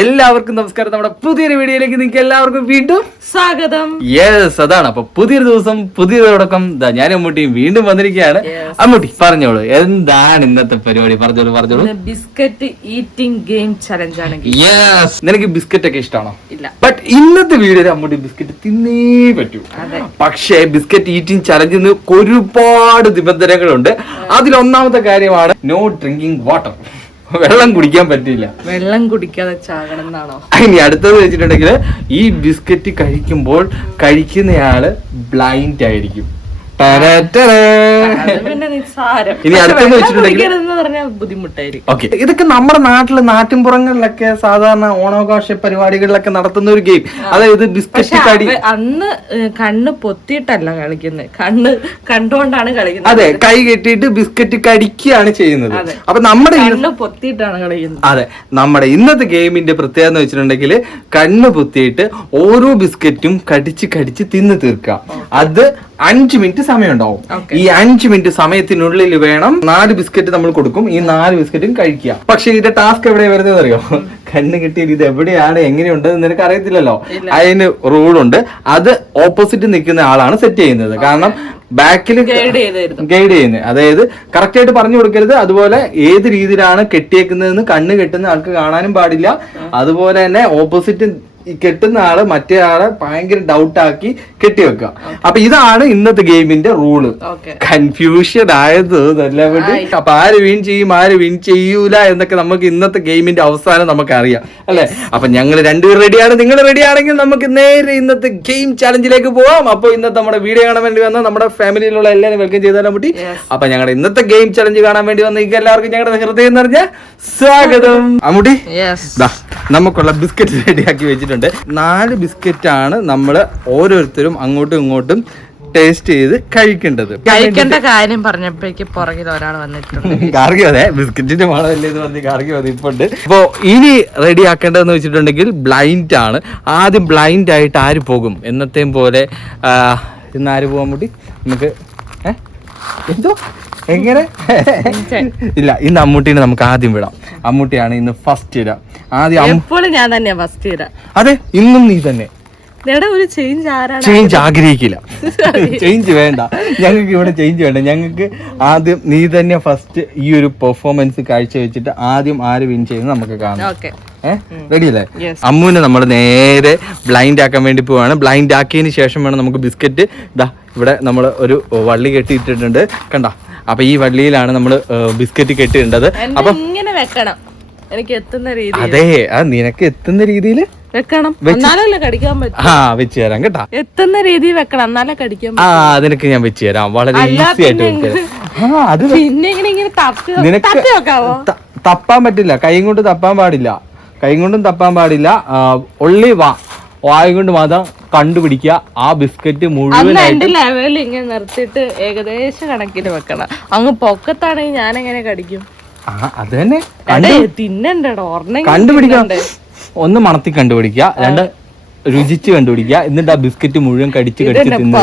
എല്ലാവർക്കും നമസ്കാരം. നമ്മുടെ പുതിയൊരു വീഡിയോയിലേക്ക് നിങ്ങൾക്ക് എല്ലാവർക്കും വീണ്ടും സ്വാഗതം. യെസ്, അതാണ്. അപ്പൊ പുതിയൊരു ദിവസം പുതിയൊരു തുടക്കം. ഞാൻ അമ്മൂട്ടിയും വീണ്ടും വന്നിരിക്കുകയാണ്. അമ്മൂട്ടി പറഞ്ഞോളൂ, എന്താണ് ഇന്നത്തെ പരിപാടി? പറഞ്ഞോളൂ. ബിസ്ക്കറ്റ് ഈറ്റിംഗ് ഗെയിം ചലഞ്ച് ആണ്. യെസ്, നിനക്ക് ബിസ്ക്കറ്റ് ഒക്കെ ഇഷ്ടമാണോ? ഇല്ല. ബട്ട് ഇന്നത്തെ വീഡിയോയിൽ അമ്മൂട്ടി ബിസ്ക്കറ്റ് തിന്നേ പറ്റൂ. പക്ഷേ ബിസ്ക്കറ്റ് ഈറ്റിംഗ് ചലഞ്ചിന് ഒരുപാട് നിബന്ധനകളുണ്ട്. അതിലൊന്നാമത്തെ കാര്യമാണ് നോ ഡ്രിങ്കിങ് വാട്ടർ. വെള്ളം കുടിക്കാൻ പറ്റില്ല. വെള്ളം കുടിക്കാതെ ചാകണം എന്നാണോ? ഇനി അടുത്തത് വെച്ചിട്ടുണ്ടെങ്കിൽ ഈ ബിസ്ക്കറ്റ് കഴിക്കുമ്പോൾ കഴിക്കുന്നയാള് ബ്ലൈൻഡ് ആയിരിക്കും. ഇനി അടുത്തെന്ന് വെച്ചിട്ടുണ്ടെങ്കിൽ ഓക്കെ, ഇതൊക്കെ നമ്മുടെ നാട്ടില് നാട്ടിൻപുറങ്ങളിലൊക്കെ സാധാരണ ഓണാഘോഷ പരിപാടികളിലൊക്കെ നടത്തുന്ന ഒരു ഗെയിം. അതായത് ബിസ്ക്കറ്റ് കടി. അന്ന് കണ്ണ് പൊത്തിയിട്ടല്ല കളിക്കുന്നത്, കണ്ണ് കണ്ടുകൊണ്ടാണ് കളിക്കുന്നത്. അതെ, കൈ കെട്ടിയിട്ട് ബിസ്ക്കറ്റ് കടിക്കുകയാണ് ചെയ്യുന്നത്. അപ്പൊ നമ്മുടെ കണ്ണ് പൊത്തിയിട്ടാണ് കളിക്കുന്നത്. അതെ, നമ്മുടെ ഇന്നത്തെ ഗെയിമിന്റെ പ്രത്യേകത എന്ന് വെച്ചിട്ടുണ്ടെങ്കിൽ കണ്ണ് പൊത്തിയിട്ട് ഓരോ ബിസ്ക്കറ്റും കടിച്ച് തിന്ന് തീർക്കുക. അത് 5 മിനിറ്റ് സമയം ഉണ്ടാവും. ഈ 5 മിനിറ്റ് സമയത്തിനുള്ളിൽ വേണം 4 ബിസ്ക്കറ്റ് നമ്മൾ കൊടുക്കും. ഈ 4 ബിസ്ക്കറ്റും കഴിക്കുക. പക്ഷെ ഇതിന്റെ ടാസ്ക് എവിടെയാ വരുന്നത് അറിയോ? കണ്ണ് കിട്ടിയത് ഇത് എവിടെയാണ് എങ്ങനെയുണ്ട് നിനക്ക് അറിയത്തില്ലല്ലോ. അതിന് റൂളുണ്ട്. അത് ഓപ്പോസിറ്റ് നിൽക്കുന്ന ആളാണ് സെറ്റ് ചെയ്യുന്നത്. കാരണം ബാക്കിൽ ഗൈഡ് ചെയ്യുന്നത്, അതായത് കറക്റ്റ് ആയിട്ട് പറഞ്ഞു കൊടുക്കരുത്. അതുപോലെ ഏത് രീതിയിലാണ് കെട്ടിയേക്കുന്നതെന്ന് കണ്ണ് കെട്ടുന്ന ആൾക്ക് കാണാനും പാടില്ല. അതുപോലെ തന്നെ ഓപ്പോസിറ്റ് ഈ കെട്ടുന്ന ആള് മറ്റേ ആളെ ഭയങ്കര ഡൗട്ടാക്കി കെട്ടിവെക്കുക. അപ്പൊ ഇതാണ് ഇന്നത്തെ ഗെയിമിന്റെ റൂള്. കൺഫ്യൂഷൻ ആയത് നല്ല വേണ്ടി. അപ്പൊ ആര് വിൻ ചെയ്യും ആര് വിൻ ചെയ്യൂല എന്നൊക്കെ നമുക്ക് ഇന്നത്തെ ഗെയിമിന്റെ അവസാനം നമുക്ക് അറിയാം, അല്ലെ? അപ്പൊ ഞങ്ങൾ രണ്ടുപേരും റെഡിയാണ്. നിങ്ങൾ റെഡി ആണെങ്കിൽ നമുക്ക് നേരെ ഇന്നത്തെ ഗെയിം ചലഞ്ചിലേക്ക് പോവാം. അപ്പൊ ഇന്നത്തെ നമ്മുടെ വീഡിയോ കാണാൻ വേണ്ടി വന്ന നമ്മുടെ ഫാമിലിയിലുള്ള എല്ലാവരും വെൽക്കം ചെയ്താലും പറ്റി. അപ്പൊ ഞങ്ങളുടെ ഇന്നത്തെ ഗെയിം ചലഞ്ച് കാണാൻ വേണ്ടി വന്ന എല്ലാവർക്കും ഞങ്ങളുടെ ഹൃദയം നിറഞ്ഞ സ്വാഗതം. അമ്മുട്ടി, നമുക്കുള്ള ബിസ്ക്കറ്റ് റെഡിയാക്കി വെച്ചിട്ടുണ്ട്. 4 ബിസ്ക്കറ്റ് ആണ് നമ്മൾ ഓരോരുത്തരും അങ്ങോട്ടും ഇങ്ങോട്ടും ടേസ്റ്റ് ചെയ്ത് കഴിക്കേണ്ടത്. കഴിക്കേണ്ട കാര്യം പറഞ്ഞപ്പോഴേക്ക് പുറകിൽ ഒരാൾ വന്നിട്ടുണ്ട്. കാർഗി, അതെ, ബിസ്ക്കറ്റിന്റെ മണമല്ലേ എന്ന് പറഞ്ഞ് കാർഗി വന്നിട്ടുണ്ട്. അപ്പോ ഇനി റെഡി ആക്കേണ്ടതെന്ന് വെച്ചിട്ടുണ്ടെങ്കിൽ ബ്ലൈൻഡ് ആണ്. ആദ്യം ബ്ലൈൻഡ് ആയിട്ട് ആര് പോകും? എന്നത്തെയും പോലെ ഇന്ന് ആര് പോകാൻ വേണ്ടി നമുക്ക് എന്തോ എങ്ങനെ ഇല്ല, ഇന്ന് അമ്മൂട്ടീനെ നമുക്ക് ആദ്യം വിടാം. അമ്മൂട്ടിയാണ് ഇന്ന് ഫസ്റ്റ് ഇടാം. ആദ്യം ഞാൻ തന്നെ ഫസ്റ്റ് ഇടാം. അതെ, ഇന്നും നീ തന്നെ. ഒരു ചേഞ്ച് ആഗ്രഹിക്കില്ല. ചേഞ്ച് വേണ്ട ഞങ്ങൾക്ക്, ഇവിടെ ചേഞ്ച് വേണ്ട ഞങ്ങൾക്ക്. ആദ്യം നീ തന്നെ ഫസ്റ്റ് ഈ ഒരു പെർഫോമൻസ് കാഴ്ചവെച്ചിട്ട് ആദ്യം ആര് വിൻ ചെയ്യുന്നത് നമുക്ക് കാണാം. റെഡി അല്ലേ? അമ്മുവിനെ നമ്മൾ നേരെ ബ്ലൈൻഡ് ആക്കാൻ വേണ്ടി പോവാണ്. ബ്ലൈൻഡ് ആക്കിയതിന് ശേഷം വേണം നമുക്ക് ബിസ്ക്കറ്റ്. ഇതാ ഇവിടെ നമ്മൾ ഒരു വള്ളി കെട്ടിയിട്ടിട്ടുണ്ട്, കണ്ട? അപ്പൊ ഈ വള്ളിയിലാണ് നമ്മൾ ബിസ്ക്കറ്റ് കെട്ടിയിടേണ്ടത്. അപ്പൊ ഇങ്ങനെ വെക്കണം, എനിക്ക് എത്തുന്ന രീതി. അതെ, നിനക്ക് എത്തുന്ന രീതിയിൽ വെക്കണം, എന്നാലല്ലേ കടിക്കാൻ പറ്റും. വെച്ച് തരാം കേട്ടാ. എത്തുന്ന രീതിയിൽ വെക്കണം, എന്നാലേ കടിക്കാൻ പറ്റും. അതിനൊക്കെ ഞാൻ വെച്ച് തരാം, വളരെ ഈസി ആയിട്ട് അത്. പിന്നെ നിനക്ക് തപ്പാൻ പറ്റില്ല, കൈ കൊണ്ട് തപ്പാൻ പാടില്ല, കൈ കൊണ്ടും തപ്പാൻ പാടില്ല. ഒള്ളി വായ കൊണ്ട് മാത്രം കണ്ടുപിടിക്കുക. ആ ബിസ്ക്കറ്റ് മുഴുവനായിട്ട് ലെവലിൽ ഇങ്ങനെ നിർത്തിയിട്ട് ഏകദേശം കണക്കിന് വെക്കണം. അങ്ങ് പൊക്കത്താണെങ്കിൽ ഞാൻ എങ്ങനെ കടിക്കും? അത് തന്നെ തിന്നണ്ടോ, കണ്ടുപിടിക്കണം. ഒന്ന് മണത്തി കണ്ടുപിടിക്കുക, 2 രുചിച്ച് കണ്ടുപിടിക്കുക, എന്നിട്ട് ആ ബിസ്ക്കറ്റ് മുഴുവൻ കടിച്ച് തിന്ന്.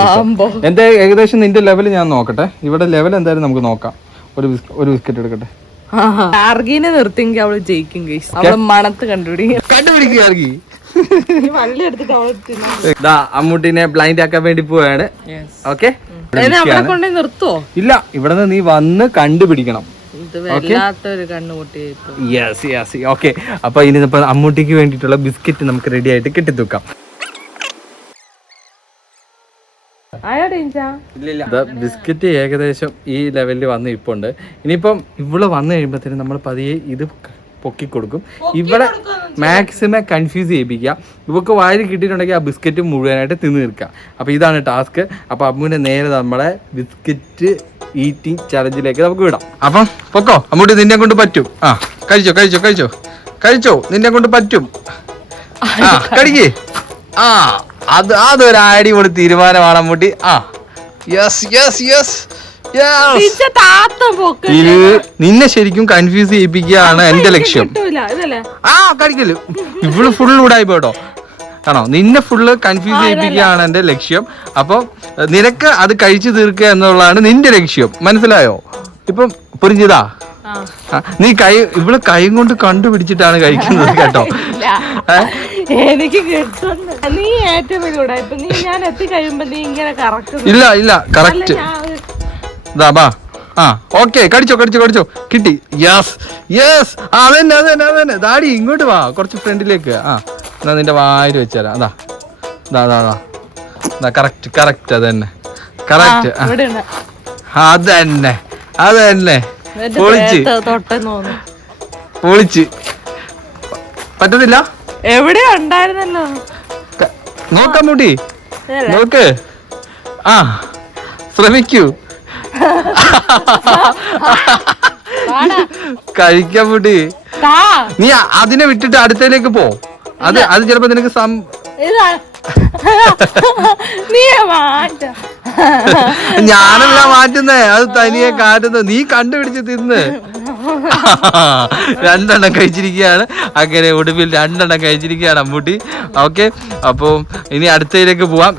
എന്താ ഏകദേശം നിന്റെ ലെവൽ ഞാൻ നോക്കട്ടെ. ഇവിടെ ലെവൽ എന്തായാലും നമുക്ക് നോക്കാം. ഒരു ബിസ്ക്കറ്റ് എടുക്കട്ടെ. ആർഗീനെ നിർത്തിയെങ്കിൽ അവള് ജയിക്കും. അവള് മണത്ത് കണ്ടുപിടിക്കുക. ആർഗി അമ്മൂട്ടിനെ ബ്ലൈൻഡ് ആക്കാൻ വേണ്ടി പോവാണ്. ഓക്കെ, നിർത്തുവോ? ഇല്ല, ഇവിടെ നിന്ന് നീ വന്ന് കണ്ടുപിടിക്കണം. ഓക്കെ, അപ്പൊ ഇനി അമ്മൂട്ടിക്ക് വേണ്ടിയിട്ടുള്ള ബിസ്ക്കറ്റ് നമുക്ക് റെഡി ആയിട്ട് കെട്ടിത്തൂക്കാം. ബിസ്ക്കറ്റ് ഏകദേശം ഈ ലെവലിൽ വന്ന് ഇപ്പുണ്ട്. ഇനിയിപ്പം ഇവിടെ വന്നു കഴിയുമ്പോഴത്തേനും നമ്മൾ പതിയെ ഇത് പൊക്കിക്കൊടുക്കും. ഇവിടെ മാക്സിമം കൺഫ്യൂസ് ചെയ്യിപ്പിക്കുക. ഇവക്ക് വായിൽ കിട്ടിയിട്ടുണ്ടെങ്കിൽ ആ ബിസ്ക്കറ്റ് മുഴുവനായിട്ട് തിന്നു തീർക്കുക. അപ്പോൾ ഇതാണ് ടാസ്ക്. അപ്പോൾ അമ്മുവിനെ നേരെ നമ്മളെ ബിസ്ക്കറ്റ് ഈറ്റിംഗ് ചലഞ്ചിലേക്ക് നമുക്ക് വിടാം. അപ്പം പൊക്കോ അമ്മൂട്ടി, നിന്നെ കൊണ്ട് പറ്റും. കഴിച്ചോ നിന്നെ കൊണ്ട് പറ്റും. കഴിക്കേ. അതൊരു അടിപൊളി തീരുമാനമാണ് അമ്മൂട്ടി. നിന്നെ ശരിക്കും കൺഫ്യൂസ് ചെയ്യിപ്പിക്കുകയാണ് എന്റെ ലക്ഷ്യം. കഴിക്കല് ഇവള് ഫുൾ ഉടായി പോട്ടോ, ആണോ? നിന്നെ ഫുള്ള് കൺഫ്യൂസ് ചെയ്യിപ്പിക്കുകയാണ് എന്റെ ലക്ഷ്യം. അപ്പൊ നിനക്ക് അത് കഴിച്ചു തീർക്കുക എന്നുള്ളതാണ് നിന്റെ ലക്ഷ്യം, മനസ്സിലായോ? ഇപ്പം പുരിഞ്ചിതാ നീ ഇവള് കൈ കൊണ്ട് കണ്ടുപിടിച്ചിട്ടാണ് കഴിക്കുന്നത് കേട്ടോ. എനിക്ക് കിട്ടുന്നു. നീ ഏറ്റവും വലിയ ഇപ്പൊ നീ ഞാൻ എത്തി കഴിയുമ്പോ നീ ഇങ്ങനെ കറക്റ്റ്. ഇല്ല കറക്റ്റ്. ആ ഓക്കെ, കടിച്ചോ കിട്ടി. യെസ് അതന്നെ ദാടി ഇങ്ങോട്ട് വാ, കുറച്ച് ഫ്രണ്ടിലേക്ക്. എന്നാ നിന്റെ വായിൽ വെച്ചാരാ. അതാ കറക്റ്റ് അതന്നെ കറക്റ്റ്. അതന്നെ പൊളിച്ച് പറ്റത്തില്ല. എവിടെയോ ഉണ്ടായിരുന്നല്ലോ, നോക്കാം മുട്ടി നോക്ക്. ശ്രമിക്കൂ കഴിക്കാൻ മുട്ടി. നീ അതിനെ വിട്ടിട്ട് അടുത്തേക്ക് പോ. അത് ചിലപ്പോ നിനക്ക് ഞാനല്ല മാറ്റുന്നേ, അത് തനിയെ കാട്ടുന്നത്. നീ കണ്ടുപിടിച്ച് തിന്ന്. രണ്ടെണ്ണം കഴിച്ചിരിക്കുകയാണ്. അങ്ങനെ ഒടുവിൽ 2 എണ്ണം കഴിച്ചിരിക്കുകയാണ് അമ്മൂട്ടി. ഓക്കെ, അപ്പോൾ ഇനി അടുത്തതിലേക്ക് പോവാം.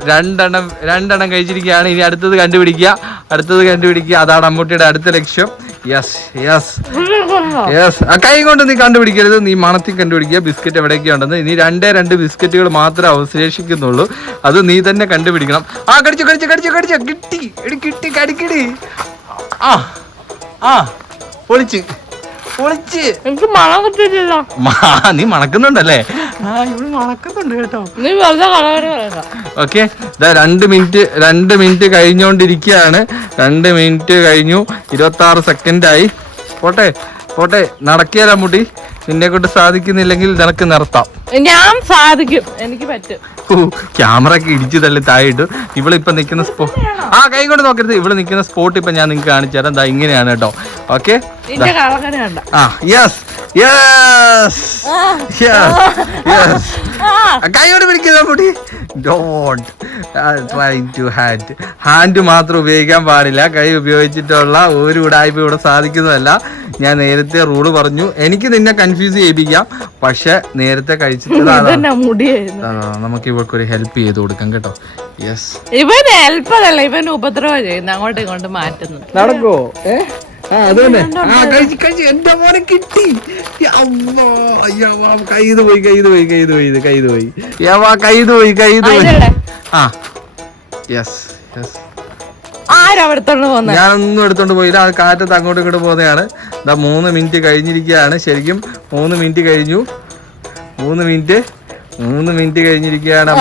രണ്ടെണ്ണം കഴിച്ചിരിക്കുകയാണ്. ഇനി അടുത്തത് കണ്ടുപിടിക്കുക. അതാണ് അമ്മൂട്ടിയുടെ അടുത്ത ലക്ഷ്യം. യെസ് കൈ കൊണ്ട് നീ കണ്ടുപിടിക്കരുത്, നീ മണത്തിൽ കണ്ടുപിടിക്കുക ബിസ്ക്കറ്റ് എവിടെയൊക്കെ ഉണ്ടെന്ന്. ഇനി 2 ബിസ്ക്കറ്റുകൾ മാത്രമേ അവശേഷിക്കുന്നുള്ളൂ. അത് നീ തന്നെ കണ്ടുപിടിക്കണം. കടിച്ചു കിട്ടി കടിക്കടി. പൊളിച്ച് എനിക്ക് മണം കിട്ടിയില്ല. നീ മണക്കുന്നുണ്ടല്ലേ? ഇവിടെ മണക്കുന്നുണ്ട് കേട്ടോ. Okay, 2 minute കഴിഞ്ഞോണ്ടിരിക്കുകയാണ്. 2 മിനിറ്റ് കഴിഞ്ഞു, 26 സെക്കൻഡായി. പോട്ടെ നടക്കിയാലാ മുട്ടി. നിന്നെ കൊണ്ട് സാധിക്കുന്നില്ലെങ്കിൽ നിനക്ക് നിർത്താം. ഞാൻ സാധിക്കും, എനിക്ക് പറ്റും. ക്യാമറ ഒക്കെ ഇടിച്ചു തള്ളി താഴെയിട്ടു. ഇവളിപ്പൊ നിൽക്കുന്ന സ്പോട്ട് കൈ കൊണ്ട് നോക്കരുത്. ഇവിടെ നിൽക്കുന്ന സ്പോട്ട് ഇപ്പൊ ഞാൻ നിങ്ങൾക്ക് കാണിച്ചു തരാം. ദാ ഇങ്ങനെയാണ് കേട്ടോ. ഓക്കെ, കൈയോട് പിടിക്കുന്ന മുടി. ഹാൻഡ് മാത്രം ഉപയോഗിക്കാൻ പാടില്ല. കൈ ഉപയോഗിച്ചിട്ടുള്ള ഒരു ഉടായ്പ ഇവിടെ സാധിക്കുന്നതല്ല. ഞാൻ നേരത്തെ റൂള് പറഞ്ഞു. എനിക്ക് നിന്നെ കൺഫ്യൂസ് ചെയ്യിപ്പിക്കാം, പക്ഷെ നേരത്തെ കഴിച്ചിട്ടുള്ള നമുക്ക് ഇവൾക്കൊരു ഹെൽപ്പ് ചെയ്ത് കൊടുക്കാം കേട്ടോ. യെസ്, ഇവന് ഹെൽപ്പല്ല, ഇവന് ഉപദ്രവം ചെയ്യുന്നു, അങ്ങോട്ടും ഇങ്ങോട്ടും മാറ്റുന്നു. നടക്കോ? അതന്നെ എന്റെ മോനെ കിട്ടി. കൈത് പോയി. ഞാനൊന്നും എടുത്തോണ്ട് പോയില്ല. അത് കാറ്റത്ത് അങ്ങോട്ടും ഇങ്ങോട്ട് പോകുന്നതാണ്. 3 മിനിറ്റ് കഴിഞ്ഞിരിക്കുകയാണ്. ശരിക്കും 3 മിനിറ്റ് കഴിഞ്ഞു. 3 മിനിറ്റ് കഴിഞ്ഞിരിക്കുകയാണ്.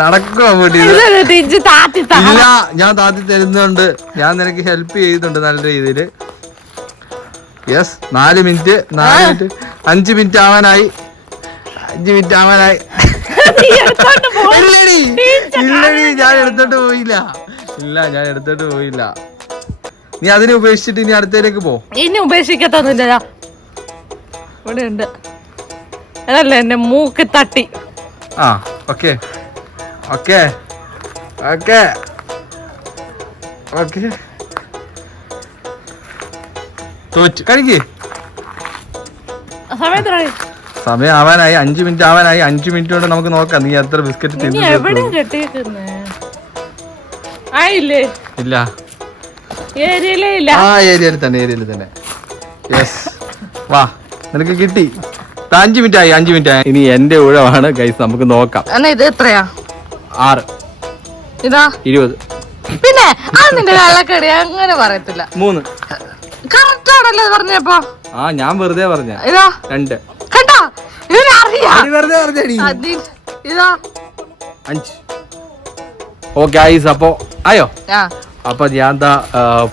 നടക്കുമോ? ഇല്ല, ഞാൻ താത്തി തരുന്നുണ്ട്. ഞാൻ നിനക്ക് ഹെൽപ്പ് ചെയ്യുന്നുണ്ട് നല്ല രീതിയിൽ. യെസ്, 4 മിനിറ്റ് 5 മിനിറ്റ് ആവാനായി. ഇല്ലടി, ഞാൻ എടുത്തോട്ട് പോയില്ല. നീ അതിനെ ഉപേക്ഷിച്ചിട്ട് ഇനി അടുത്തേക്ക് പോ. ഇനി ഉപേക്ഷിക്കത്തൊന്നുമില്ല. ഇവിടെ ഉണ്ട് അതല്ല, എന്റെ മൂക്ക് തട്ടി. ഓക്കെ തോറ്റ് കഴിക്ക്. സമയം ആവാനായി. 5 മിനിറ്റ് ആവാനായി. 5 മിനിറ്റ് കൊണ്ട് നമുക്ക് നോക്കാം നീ എത്ര ബിസ്ക്കറ്റ് തിന്നു. ഇല്ല, ഏരിയയിൽ തന്നെ. യെസ്, വാ, നിനക്ക് കിട്ടി. 5 മിനിറ്റ് ആയി. ഇനി എന്റെ ഊഴമാണ് ഗൈസ്, നമുക്ക് നോക്കാം. ഇത് എത്രയാ? 6. ഇതാ 20. പിന്നെ നിന്റെ വെള്ളക്കടി അങ്ങനെ പറയത്തില്ല. 3 കറക്റ്റ് ആണല്ലോ പറഞ്ഞപ്പോ. ഞാൻ വെറുതെ പറഞ്ഞ. ഇതാ 2 കണ്ടോ? വെറുതെ പറഞ്ഞടി. ഇതാ 5. ഓ ഗൈസ്, അപ്പൊ ആയോ? അപ്പൊ ഞാൻ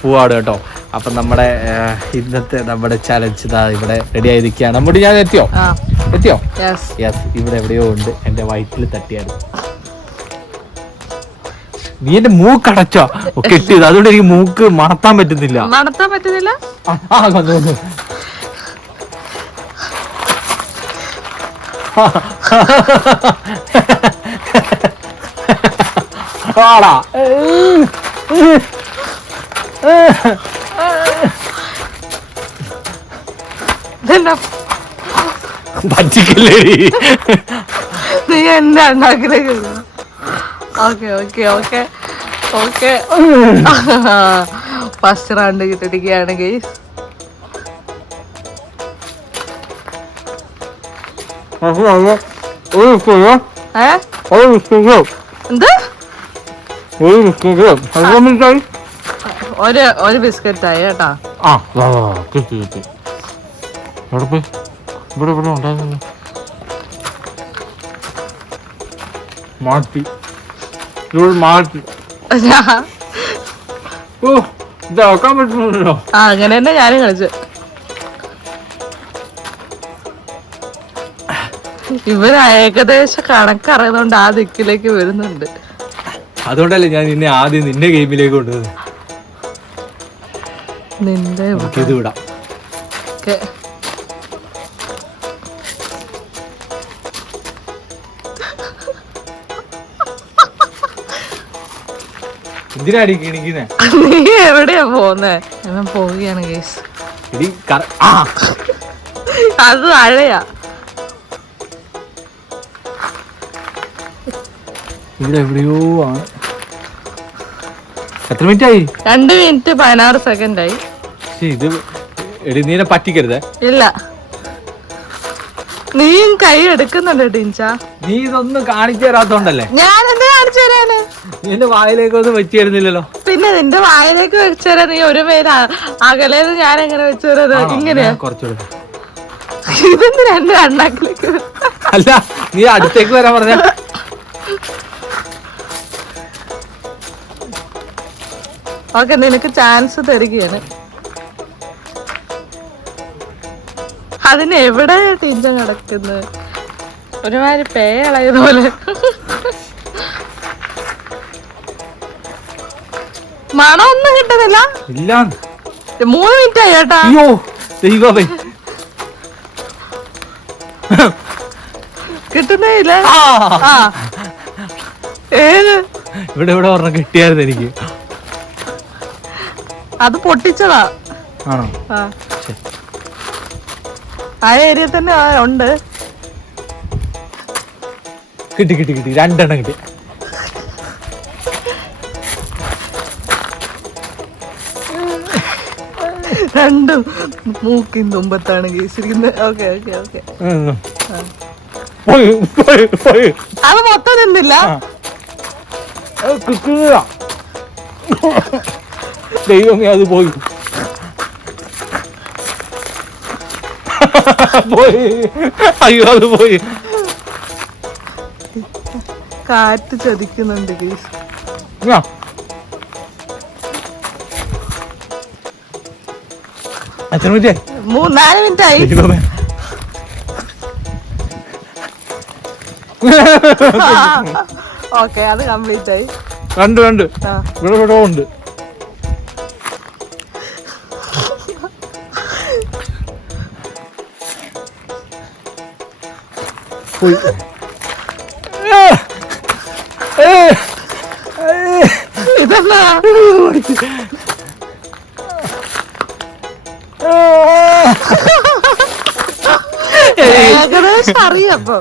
പോവാണ് കേട്ടോ. അപ്പൊ നമ്മുടെ ഇന്നത്തെ ചലഞ്ച് ഇവിടെ റെഡി ആയിരിക്കുകയാണ്. നമ്മുടെ ഞാൻ എത്തിയോ? യെസ്, ഇവിടെ എവിടെയോ ഉണ്ട്. എന്റെ വയറ്റിൽ തട്ടിയാണ്. നീ എന്റെ മൂക്ക് അടച്ചോ കെട്ടിയത്, അതുകൊണ്ട് എനിക്ക് മൂക്ക് മണത്താൻ പറ്റുന്നില്ല. ആടാ പറ്റിക്കല്ലേ നീ എന്നെ ഉണ്ടാക്കിലേക്ക്. ഓക്കെ ഫസ്റ്റ് റൗണ്ട് കിട്ടിയിരിക്കുകയാണ് ഗൈസ്. എന്ത് ഒരു ബിസ്ക്കറ്റ് ആയി കേട്ടാ. അങ്ങനെ തന്നെ ഞാനും കളിച്ചു. ഇവര് ഏകദേശം കണക്കറിയുന്നോണ്ട് ആ ദിക്കിലേക്ക് വരുന്നുണ്ട്. അതുകൊണ്ടല്ലേ ഞാൻ നിന്നെ ആദ്യം നിന്റെ ഗെയിമിലേക്ക് കൊണ്ടുവന്നത്. നിന്റെ ഇത് വിടാം. എന്തിനാടി കിണിക്കുന്നേ? നീ എവിടെയാ പോന്നേ? ഞാൻ പോവുകയാണ് ഗൈസ്. അത് അഴയാ. ഇവിടെ എവിടെയോ ആണ്. എത്ര മിനിറ്റ് ആയി? 2 മിനിറ്റ് 16 സെക്കൻഡ് ആയി. ഇത് എടി നീനെ പറ്റിക്കരുതേ. ഇല്ല, നീയും കൈ എടുക്കുന്നുണ്ട് ടിൻച. നീ ഇതൊന്നും കാണിച്ചു തരാത്തോണ്ടല്ലേ. ഞാൻ എന്താ കാണിച്ചു തരാന്? നിന്റെ വായിലേക്കൊന്നും വെച്ച് തരുന്നില്ലല്ലോ. പിന്നെ നിന്റെ വായിലേക്ക് വെച്ചു തരാൻ നീ ഒരു പേര് അകലേത് ഞാൻ എങ്ങനെ വെച്ചു തരാത്? ഇങ്ങനെയാ കുറച്ചുകൂടെ. ഇതെന്ത് രണ്ട് അണ്ണാക്കിലേക്ക്? അല്ല, നീ അടുത്തേക്ക് വരാൻ പറഞ്ഞ. ഓക്കെ, നിനക്ക് ചാൻസ് തരികയാണ്. അതിന് എവിടെ ടീച്ചർ കിടക്കുന്നത്? ഒരുമാതിരി പേളയതുപോലെ. മണം ഒന്നും കിട്ടുന്നില്ല. ഇല്ല, 3 മിനിറ്റ് ആയി കേട്ടാ. അയ്യോ ദൈവമേ, കിട്ടുന്നേ ഇല്ല. ഏത് ഇവിടെ ഇവിടെ പറഞ്ഞ കിട്ടിയായിരുന്നു എനിക്ക്. അത് പൊട്ടിച്ചതാ. ആണോ? ആ ഏരിയ തന്നെ ഉണ്ട്. കിട്ടി കിട്ടി കിട്ടി, 2 എണ്ണം കിട്ടി. രണ്ടും മൂക്കിൻ തുമ്പത്താണ് കേസിരിക്കുന്നത്. Okay okay okay. അത് മൊത്തം നിന്നില്ല. ദൈവമേ, അത് പോയി പോയി. അയ്യോ, അത് പോയി. കാറ്റ് ചതിക്കുന്നുണ്ട് കേസ്. എത്ര മിനിറ്റ്? 4 മിനിറ്റ് ആയി. ഓക്കെ, അത് കംപ്ലീറ്റ് ആയി. രണ്ട് ഇവിടെ ഇവിടെ ഉണ്ട്. ഇതെന്താ? ഏകദേശം അറിയപ്പോ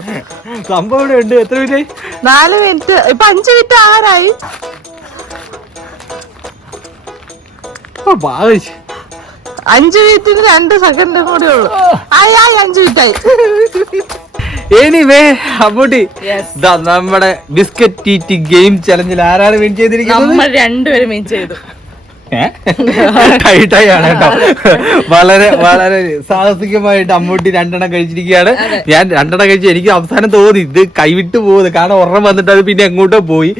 സംഭവം ഇവിടെ ഉണ്ട്. എത്ര മിനിറ്റ്? 4 മിനിറ്റ്. ഇപ്പൊ 5 മിനിറ്റ് ആരായി? 5 മിനിറ്റിന് 2 സെക്കൻഡ് കൂടെ ഉള്ളു. 5 മിനിറ്റ് ആയി. എനിവേ, അമ്മൂട്ടി, നമ്മുടെ ബിസ്ക്കറ്റ് ടീറ്റി ഗെയിം ചലഞ്ചിൽ ആരാണ് വിൻ ചെയ്തിരിക്കുന്നത്? നമ്മൾ രണ്ടുപേരും വിൻ ചെയ്തു. ടൈറ്റായാണ് കേട്ടോ. വളരെ വളരെ സാഹസികമായിട്ട് അമ്മൂട്ടി 2 എണ്ണം കഴിച്ചിരിക്കുകയാണ്. ഞാൻ 2 എണ്ണം കഴിച്ച് എനിക്ക് അവസാനം തോന്നി ഇത് കൈവിട്ട് പോകുന്നത്. കാരണം ഒരെണ്ണം വന്നിട്ട് അത് പിന്നെ എങ്ങോട്ടോ പോയി.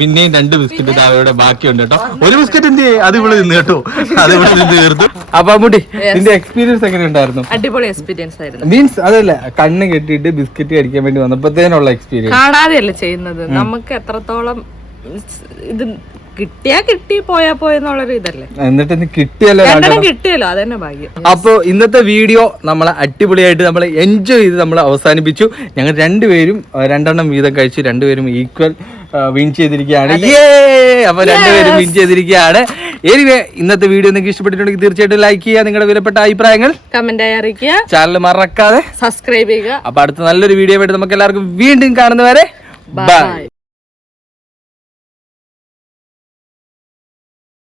പിന്നെയും 2 ബിസ്ക്കറ്റ് അവിടെ ബാക്കിയുണ്ട് കേട്ടോ. ഒരു ബിസ്ക്കറ്റ് എന്ത് ചെയ്യും? അത് ഇവിടെ നിന്ന് കേട്ടോ, അത് ഇവിടെ നിന്ന് തീർത്തു. അപ്പൊ അമ്മൂട്ടി, നിന്റെ എക്സ്പീരിയൻസ് എങ്ങനെ ഉണ്ടായിരുന്നു? അടിപൊളി എക്സ്പീരിയൻസ് ആയിരുന്നു. മീൻസ് അതല്ല, കണ്ണ് കെട്ടിയിട്ട് ബിസ്ക്കറ്റ് കഴിക്കാൻ വേണ്ടി വന്നപ്പോഴത്തേനുള്ള എക്സ്പീരിയൻസ്. കാണാതെയല്ല ചെയ്യുന്നത്. നമുക്ക് എത്രത്തോളം ഇത് കിട്ടിയാ കിട്ടി, പോയാ പോയെന്നുള്ളൊരു ഇതല്ലേ. എന്നിട്ട് കിട്ടിയല്ലോ, കിട്ടിയല്ലോ, അതന്നെ ഭാഗ്യം. അപ്പൊ ഇന്നത്തെ വീഡിയോ നമ്മളെ അടിപൊളിയായിട്ട് നമ്മൾ എൻജോയ് ചെയ്ത് നമ്മൾ അവസാനിപ്പിച്ചു. ഞങ്ങൾ 2 പേരും 2 എണ്ണം വീതം കഴിച്ച് 2 പേരും ഈക്വൽ വിൻ ചെയ്തിരിക്കുകയാണ്. അപ്പൊ 2 പേരും വിൻ ചെയ്തിരിക്കുകയാണ്. എനിവേ, ഇന്നത്തെ വീഡിയോ നിങ്ങൾക്ക് ഇഷ്ടപ്പെട്ടിട്ടുണ്ടെങ്കിൽ തീർച്ചയായിട്ടും ലൈക്ക് ചെയ്യുക. നിങ്ങളുടെ വിലപ്പെട്ട അഭിപ്രായങ്ങൾ കമന്റ് ആയി അറിയിക്കുക. ചാനൽ മറക്കാതെ സബ്സ്ക്രൈബ് ചെയ്യുക. അപ്പൊ അടുത്ത നല്ലൊരു വീഡിയോ ആയിട്ട് നമുക്ക് എല്ലാവർക്കും വീണ്ടും കാണുന്നവരെ ബൈ.